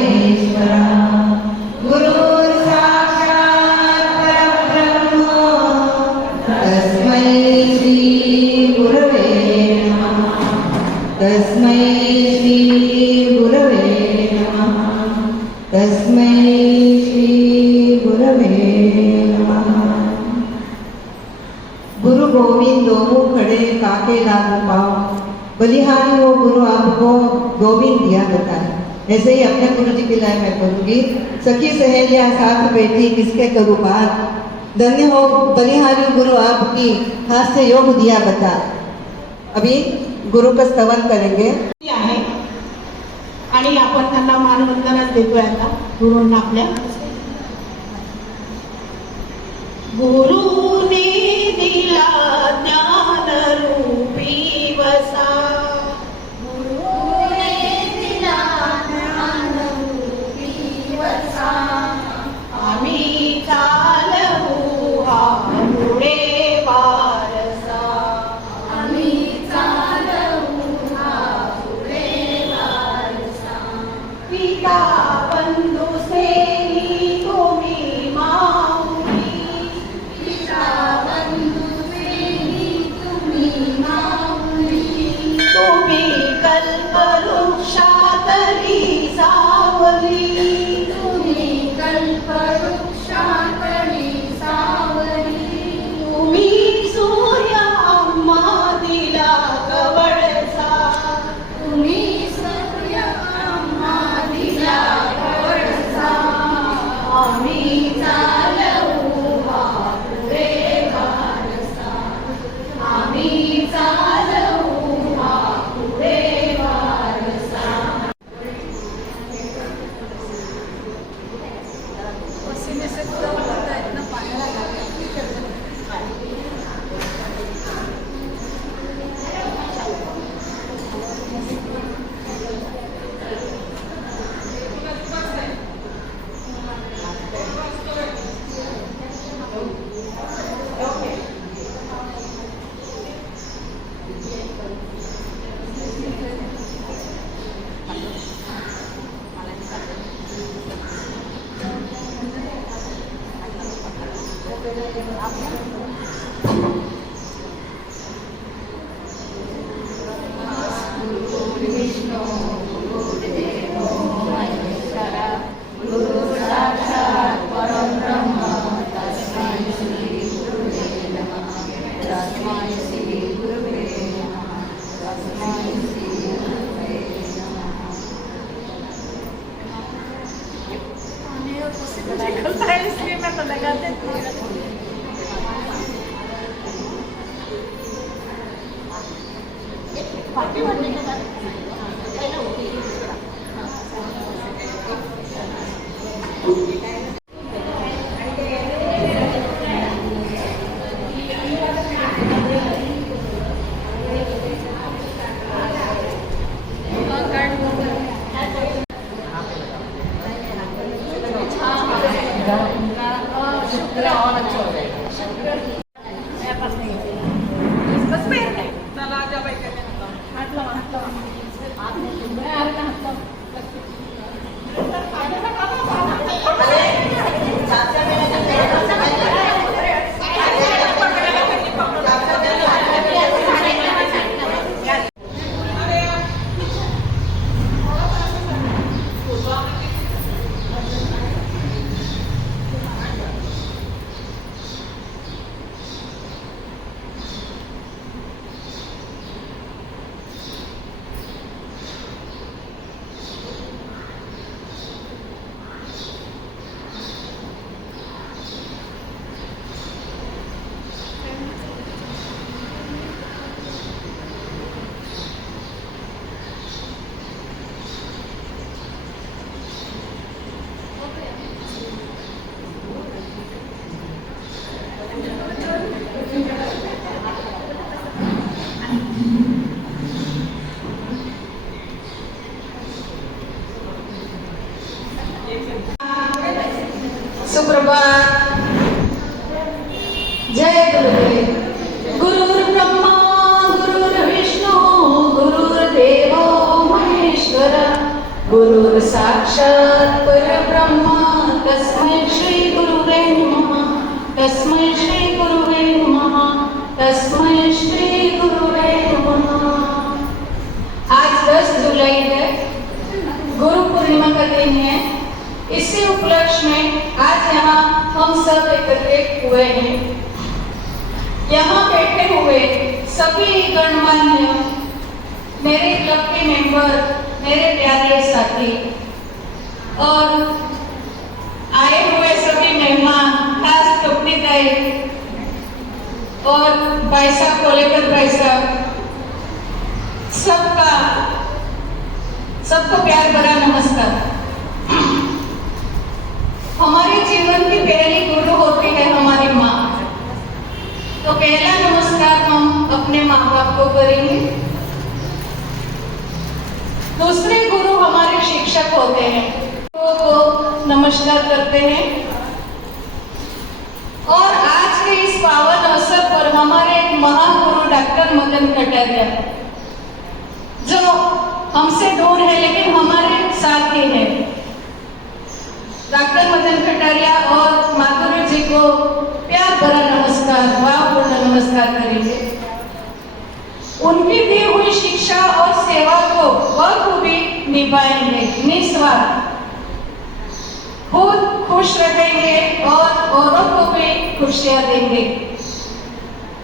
महेश्वरा गुरुर् साक्षात् परब्रह्म तस्मै श्री गुरवे नमः तस्मै श्री गुरवे नमः तस्मै श्री गुरवे नमः। गुरु गोविंदो खड़े काके लागू पाओ, बलिहारी हो गुरु आपको गोविंद दिया बताए। ऐसे ही अपने गुरु जी की लाइन मैं बोलूंगी। सखी सहेलियां साथ बैठी किसके करूँ बात, धन्य हो बलिहारी गुरु आपकी हाथ से योग दिया बता। अभी गुरु का स्तवन करेंगे आहे आणि आपण त्यांना मानवंदनाच देतोय आता गुरूंना आपल्या। गुरुने दिला ज्ञान रूपी वसा, गुरुने दिला ज्ञान रूपी वसा, आम्ही चालवू हा पुढे वारसा, आम्ही चालवू हा पुढे वारसा, पिता बंधू स्नेही तुम्ही माऊली, पिता बंधू स्नेही तुम्ही माऊली, तुम्ही कल्पवृक्षातली सावली, तुम्ही कल्पवृक्षातली सावली, तुम्ही सूर्य आम्हा दिला कवळसा, तुम्ही सूर्य आम्हा दिला कवळसा, आम्ही चालवू हा पुढे वारसा, आम्ही चालवू हा पुढे वारसा। सुप्रभात। जय गुरुदेव। गुरुर्ब्रह्मा गुरुर्विष्णू गुरुर्देवो महेश्वर गुरुर् साक्षात् परब्रह्म तस्मै श्री गुरुवे नमः तस्मै श्री गुरुवे नमः तस्मै श्री गुरुवे नमः। आज 10 जुलाई है, गुरु पूर्णिमा का दिन है। इसी उपलक्ष्य में आज यहाँ हम सब एकत्रित हुए हैं। यहाँ बैठे हुए सभी गणमान्य मेरे क्लब के मेंबर, मेरे प्यारे साथी और आए हुए सभी मेहमान, खास कपड़ीदाई और भाई साहब कोलेकर भाई साहब, सबको प्यार भरा नमस्कार। हमारे जीवन की पहली गुरु होती है हमारी माँ, तो पहला नमस्कार हम अपने माँ बाप को करेंगे। दूसरे गुरु हमारे शिक्षक होते हैं, को नमस्कार करते हैं। और आज के इस पावन अवसर पर हमारे एक महान गुरु डॉक्टर मदन कटारिया, जो हमसे दूर है लेकिन हमारे साथ ही है, डॉक्टर मदन कटारिया और माधुरी जी को प्यार भरा नमस्कार, भावपूर्ण नमस्कार करेंगे। उनकी दी हुई शिक्षा और सेवा को बखूबी निभाएंगे, निस्वार्थ, खुद खुश रहेंगे और औरों को भी खुशियां देंगे।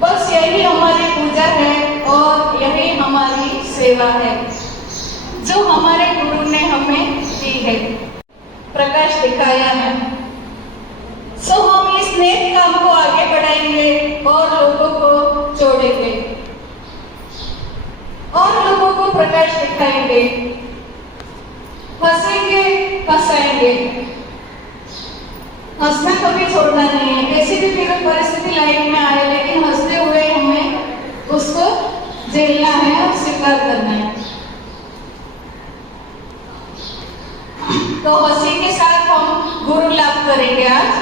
बस यही हमारी पूजा है और यही हमारी सेवा है जो हमारे गुरु ने हमें दी है, प्रकाश दिखाया है। सो हम इस नेक काम को आगे बढ़ाएंगे और लोगों को जोड़ेंगे और लोगों को प्रकाश दिखाएंगे, हंसेंगे, हंसाएंगे। हंसना कभी छोड़ना नहीं है, कैसी भी परिस्थिति लाइफ में आए लेकिन हंसते हुए हमें उसको झेलना है और स्वीकार करना है। तो हंसी के साथ हम गुरु लाभ करेंगे। आज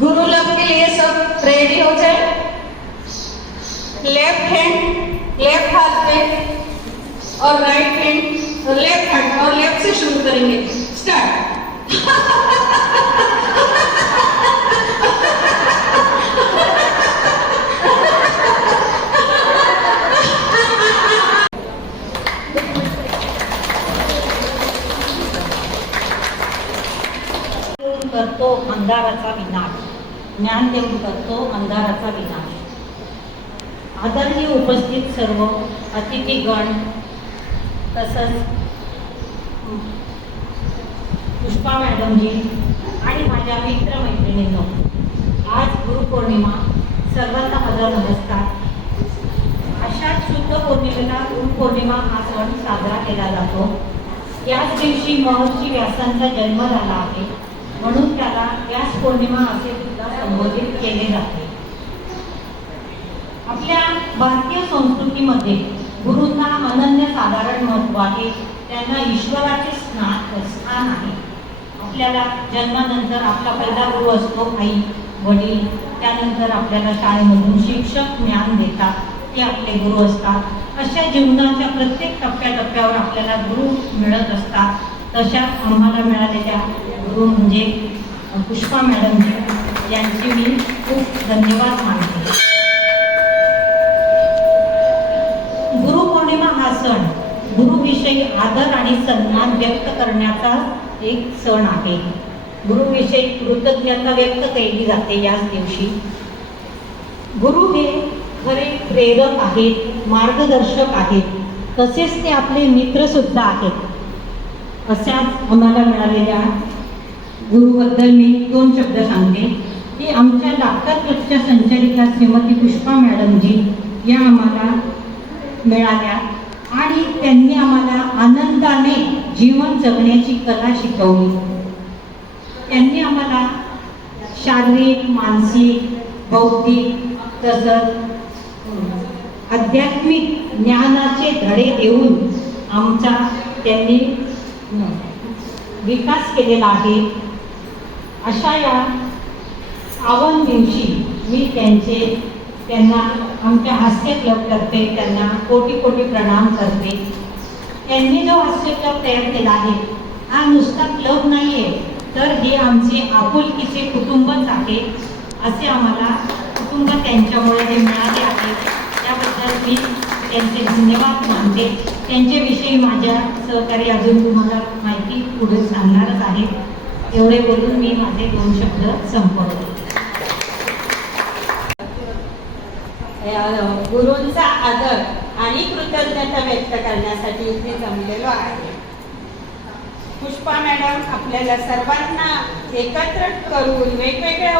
गुरु लाभ के लिए सब रेडी हो जाए। लेफ्ट हाथ पे और राइट हैंड, लेफ्ट हैंड और लेफ्ट से शुरू करेंगे। स्टार्ट। करतो अंधाराचा विनाश, ज्ञान देऊन करतो अंधाराचा विनाश। आदरणीय उपस्थित सर्व अतिथीगण, तसंच पुष्पा मॅडमजी आणि माझ्या मित्रमैत्रिणींनो, आज गुरुपौर्णिमा, सर्वांना माझा नमस्कार। आषाढ शुद्ध पौर्णिमेला गुरुपौर्णिमा हा सण साजरा केला जातो। याच दिवशी महर्षी व्यासांचा जन्म झाला आहे, म्हणून त्याला व्यास पौर्णिमा असे सुद्धा संबोधित केले जाते। आपल्या भारतीय संस्कृतीमध्ये गुरूंना अनन्य साधारण महत्त्व आहे, त्यांना ईश्वराचे स्थान आहे। आपल्याला जन्मानंतर आपला पहिला गुरु असतो आई वडील, त्यानंतर आपल्याला शाळेमधून शिक्षक ज्ञान देतात, ते आपले गुरु असतात। अशा जीवनाच्या प्रत्येक टप्प्याटप्प्यावर आपल्याला गुरु मिळत असतात। तशा आम्हाला मिळालेल्या गुरु म्हणजे पुष्पा मॅडम, यांची मी खूप धन्यवाद मानते। गुरुपौर्णिमा हा सण गुरुविषयी आदर आणि सन्मान व्यक्त करण्याचा एक सण आहे। गुरुविषयी कृतज्ञता व्यक्त केली जाते याच दिवशी। गुरु हे खरे प्रेरक आहेत, मार्गदर्शक आहेत, तसेच ते आपले मित्र सुद्धा आहेत। अशाच आम्हाला मिळालेल्या गुरुबद्दल मी 2 शब्द सांगते की आमच्या डॉक्टर क्लबच्या संचालिका श्रीमती पुष्पा मॅडमजी या आम्हाला मिळाल्या आणि त्यांनी आम्हाला आनंदाने जीवन जगण्याची कला शिकवली। त्यांनी आम्हाला शारीरिक, मानसिक, बौद्धिक तसंच आध्यात्मिक ज्ञानाचे धडे देऊन आमचा त्यांनी विकास केलेला आहे। अशा या पावन दिवशी मी त्यांना आमच्या हास्य क्लबतर्फे त्यांना कोटी कोटी प्रणाम करते। यांनी जो हास्य क्लब तयार केला आहे हा नुसता क्लब नाही आहे, तर हे आमचे आपुलकीचे कुटुंबच आहे. असे आम्हाला कुटुंब त्यांच्यामुळे जे मिळाले आहे त्याबद्दल मी त्यांचे धन्यवाद मानते. त्यांच्याविषयी माझ्या सहकारी अजून तुम्हाला माहिती पुढे सांगणारच आहे. एवढे बोलून मी माझे 2 शब्द संपवतो. गुरूंचा आदर आणि कृतज्ञता व्यक्त करण्यासाठी इथे जमलेलो आहे. पुष्पा मॅडम आपल्याला सर्वांना एकत्र करून वेगवेगळ्या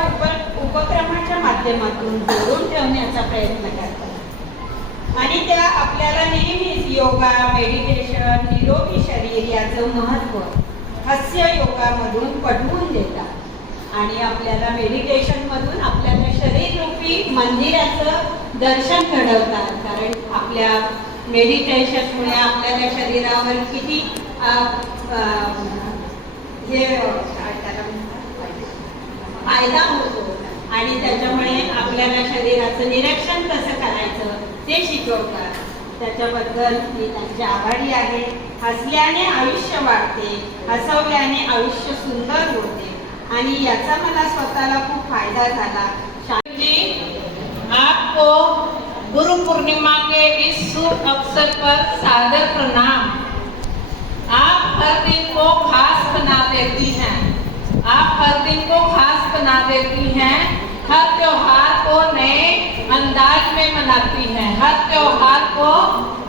उपक्रमाच्या माध्यमातून जोडून ठेवण्याचा प्रयत्न करतात आणि त्या आपल्याला नेहमीच योगा, मेडिटेशन, निरोगी शरीर याचं महत्त्व हास्य योगामधून पटवून देतात. आणि आपल्याला मेडिटेशनमधून आपल्याला शरीररूपी मंदिराचं दर्शन घडवतात. कारण आपल्या मेडिटेशनमुळे आपल्याला शरीरावर किती हे फायदा होतो आणि त्याच्यामुळे आपल्याला शरीराचं निरीक्षण कसं करायचं ते शिकवतात. त्याच्याबद्दल मी त्यांचे आभारी आहे. हसल्याने आयुष्य वाढते, हसवल्याने आयुष्य सुंदर होते आणि याचा मला स्वतःला खूप फायदा झाला. आपको गुरु पूर्णिमा के इस शुभ अवसर पर सादर प्रणाम। आप हर दिन को खास बना देती हैं, आप हर दिन को खास बना देती हैं, हर त्योहार को नए अंदाज में मनाती हैं, हर त्योहार को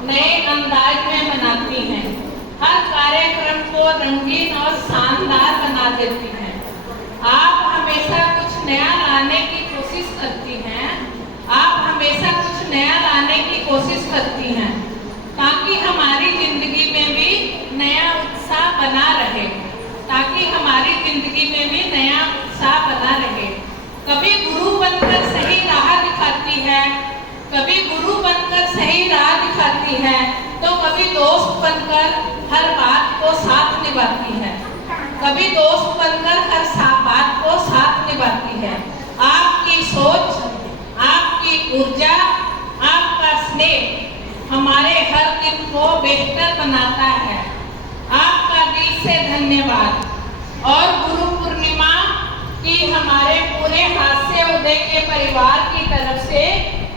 नए अंदाज में मनाती हैं, हर कार्यक्रम को रंगीन और शानदार बना देती हैं। आप हमेशा कुछ नया लाने की कोशिश करती हैं, आप हमेशा कुछ नया लाने की कोशिश करती हैं ताकि हमारी जिंदगी में भी नया उत्साह बना रहे, ताकि हमारी जिंदगी में भी नया उत्साह बना रहे। कभी गुरु बनकर सही राह दिखाती है, कभी गुरु बनकर सही राह दिखाती है, तो कभी दोस्त बनकर हर बात को साथ निभाती है, कभी दोस्त बनकर हर बात को साथ निभाती है। आपकी सोच, आपकी ऊर्जा, आपका स्नेह हमारे हर दिन को बेहतर बनाता है। आपका दिल से धन्यवाद। और गुरु पूर्णिमा की हमारे पूरे हास्य उदय के परिवार की तरफ से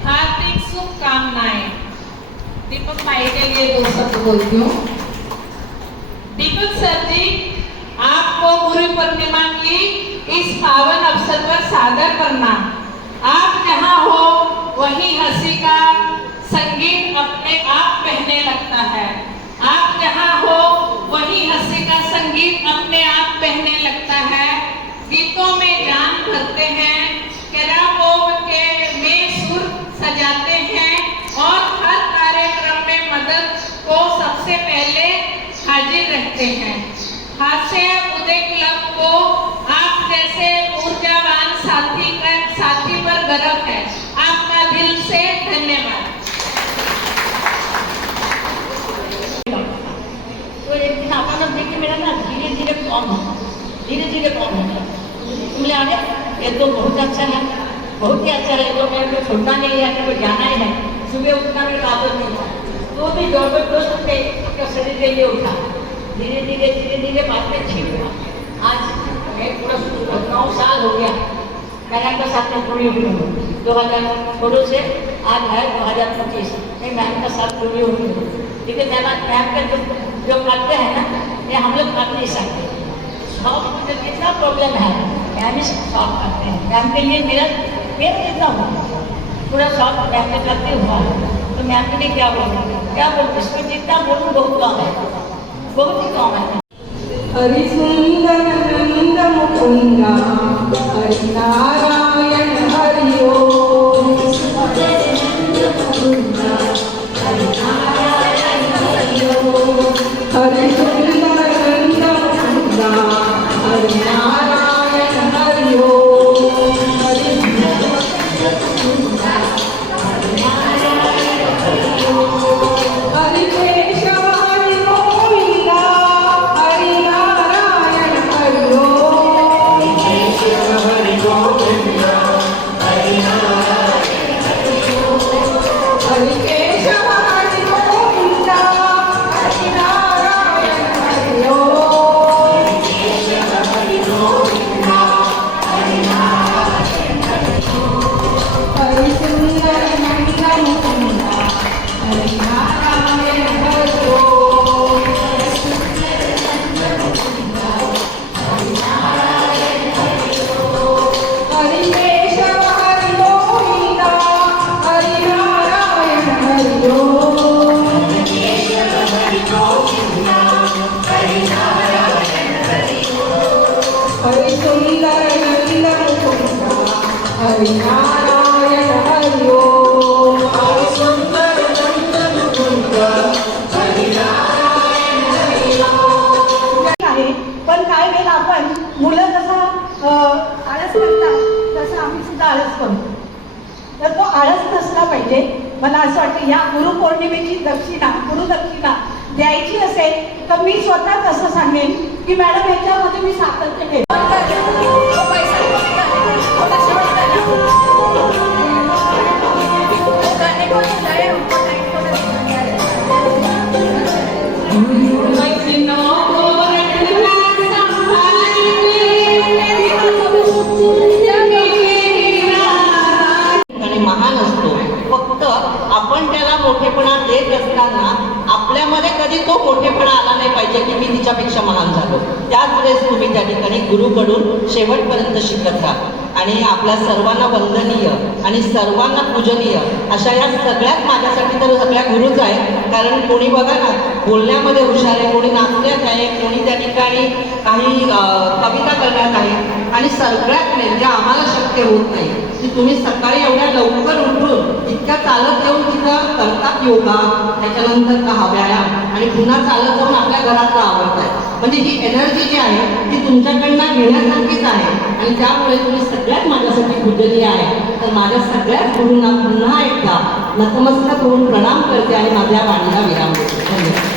हार्दिक शुभकामनाएं। दीपक भाई के लिए 2 शब्द बोलती हूँ। दीपक सर जी, आपको गुरु पूर्णिमा की इस पावन अवसर पर सादर प्रणाम। आप जहाँ हो वहीं हंसी का संगीत अपने आप बहने लगता है, आप जहाँ हो वहीं हंसी का संगीत अपने आप बहने लगता है। गीतों में जान भरते हैं, कैरापों के में सुर सजाते हैं और हर कार्यक्रम में मदद को सबसे पहले हाजिर रखते हैं। हास्य उदय क्लब को आप जैसे ऊर्जावान साथी पर गर्व है। आपका दिल से धन्यवाद। तो एक दिन अचानक देखिए मेरा ना धीरे धीरे कम होता। तुमने आगे ये तो बहुत अच्छा है, बहुत ही अच्छा है, तो मेरे को छोड़ना नहीं है, मेरे को जाना ही है। सुबह उठना मेरे को आदत नहीं था, तो भी दौड़ पर दोस्त थे तो शरीर के लिए उठा। धीरे धीरे बाद में ठीक हुआ। आज मैं पूरा 9 साल हो गया मैम का साथ में पूरी हुई हूँ। 2016 से आज है 2025 मैं मैम का साथ पूरी हुई हूँ। लेकिन मैम का जो करते हैं ना ये हम लोग कर नहीं सकते। शौक में कितना प्रॉब्लम है मैम ही शौक करते हैं। मैम के लिए मेरा पेट कितना हुआ पूरा शौक मैम के करते हुआ, तो मैम के लिए क्या बोलूँ इसमें जितना बोलूँ बहुत कम है, बहुत ही कम है। हरि सुंदर नंद मुकुंदा हरि नारायण हरि ओम। हरि सुंदर नंद मुकुंदा हरि नारायण हरि ओम। हरि केशव हरि गोविंदा हरि नारायण हरि ओम। हरि गोविंदा हरि नारायण हरि ओम। हरि केशव हरि गोविंदा हरि नारायण हरिनारायण हरि ओम. आहे पण काय वेळेला आपण मुलं जसा आळस करतात तसं आम्ही सुद्धा आळस करतो. तर तो आळस नसला पाहिजे. मला असं वाटतं या गुरुपौर्णिमेची दक्षिणा गुरुदक्षिणा द्यायची असेल तर मी स्वतःच असं सांगेन की मॅडम याच्यामध्ये मी सातत्य ठेवेन. आणि महान असतो. फक्त आपण त्याला मोठेपणा देत असताना आपल्यामध्ये कधी तो मोठेपणा आला नाही पाहिजे की मी तिच्यापेक्षा महान झालो. त्याच वेळेस तुम्ही त्या ठिकाणी गुरुकडून शेवटपर्यंत शिकत राहा. आणि आपल्या सर्वांना वंदनीय आणि सर्वांना पूजनीय अशा या सगळ्यात माझ्यासाठी तर सगळ्या गुरुच आहे. कारण कोणी बघा ना बोलण्यामध्ये हुशार आहे, कोणी नाचण्यात आहे, कोणी त्या ठिकाणी काही कविता करण्यात आहे. आणि सगळ्यात मेन जे आम्हाला शक्य होत नाही की तुम्ही सकाळी एवढ्या लवकर उठून इतक्या चालत येऊन तिथं करतात योगा, त्याच्यानंतर हा व्यायाम आणि पुन्हा चालत जाऊन आपल्या घरातला आवडताय. म्हणजे ही एनर्जी जी आहे ती तुमच्याकडनं घेण्यासारखीच आहे. आणि त्यामुळे तुम्ही सगळ्यात माझ्यासाठी पूजनीय आहे. तर माझ्या सगळ्याच गुरूंना पुन्हा एकदा नतमस्तक होऊन प्रणाम करते आणि माझ्या वाणीला विराम देते. धन्यवाद.